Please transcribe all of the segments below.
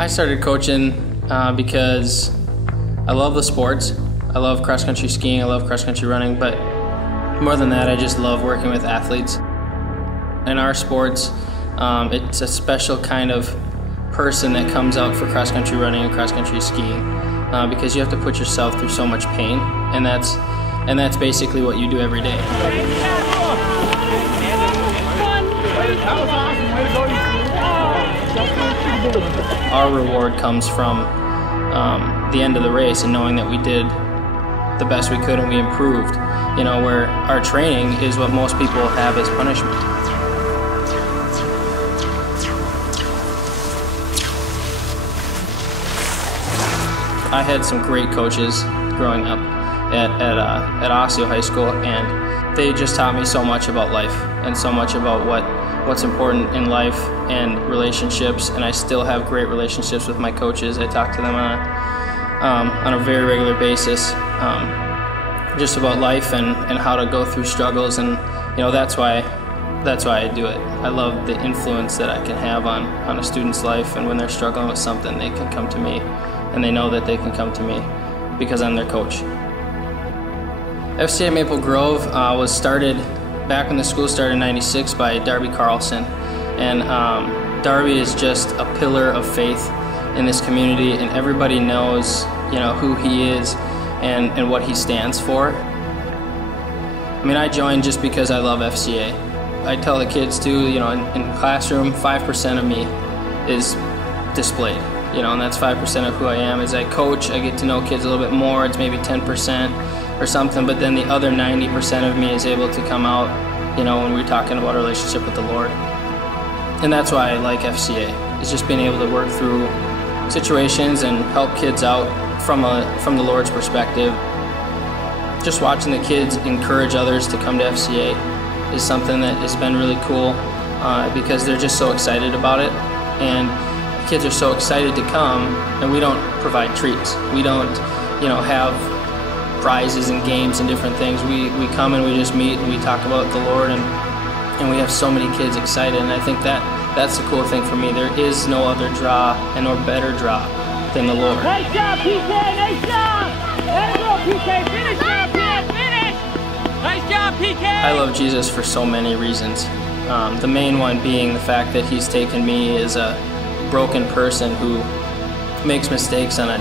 I started coaching because I love the sports. I love cross-country skiing, I love cross-country running, but more than that, I just love working with athletes. In our sports, it's a special kind of person that comes out for cross-country running and cross-country skiing because you have to put yourself through so much pain, and that's basically what you do every day. Our reward comes from the end of the race and knowing that we did the best we could and we improved, you know, where our training is what most people have as punishment. I had some great coaches growing up at Osseo High School, and they just taught me so much about life and so much about what's important in life and relationships, and I still have great relationships with my coaches. I talk to them on a very regular basis, just about life and how to go through struggles, and you know, that's why I do it. I love the influence that I can have on a student's life, and when they're struggling with something, they can come to me, and they know that they can come to me because I'm their coach. FCA Maple Grove was started back when the school started in '96 by Darby Carlson, and Darby is just a pillar of faith in this community, and everybody knows, you know, who he is and what he stands for. I mean, I joined just because I love FCA. I tell the kids too, you know, in the classroom, 5% of me is displayed, you know, and that's 5% of who I am. As I coach, I get to know kids a little bit more. It's maybe 10% or something, but then the other 90% of me is able to come out, you know, when we're talking about a relationship with the Lord. And that's why I like FCA, is just being able to work through situations and help kids out from the Lord's perspective. Just watching the kids encourage others to come to FCA is something that has been really cool because they're just so excited about it, and the kids are so excited to come, and we don't provide treats. We don't, you know, have prizes and games and different things. We come and we just meet and we talk about the Lord, and we have so many kids excited, and I think that's the cool thing for me. There is no other draw and no better draw than the Lord. Nice job, PK! Nice job! There you go, PK! Finish job, PK! Finish! Nice job, PK! I love Jesus for so many reasons. The main one being the fact that he's taken me as a broken person who makes mistakes on a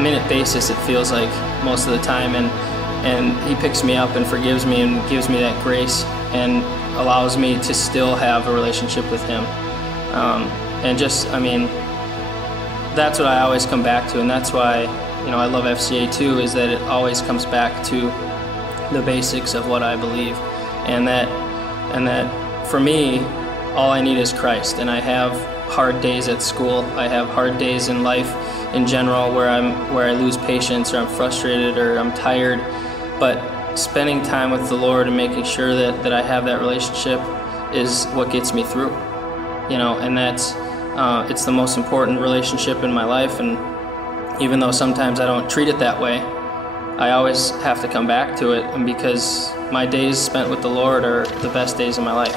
minute basis, it feels like, most of the time, and he picks me up and forgives me and gives me that grace and allows me to still have a relationship with him. And just, I mean, that's what I always come back to, and that's why, you know, I love FCA too, is that it always comes back to the basics of what I believe, and that for me, all I need is Christ. And I have hard days at school, I have hard days in life in general where I lose patience, or I'm frustrated, or I'm tired, but spending time with the Lord and making sure that I have that relationship is what gets me through, you know, and that's it's the most important relationship in my life. And even though sometimes I don't treat it that way, I always have to come back to it, and because my days spent with the Lord are the best days of my life.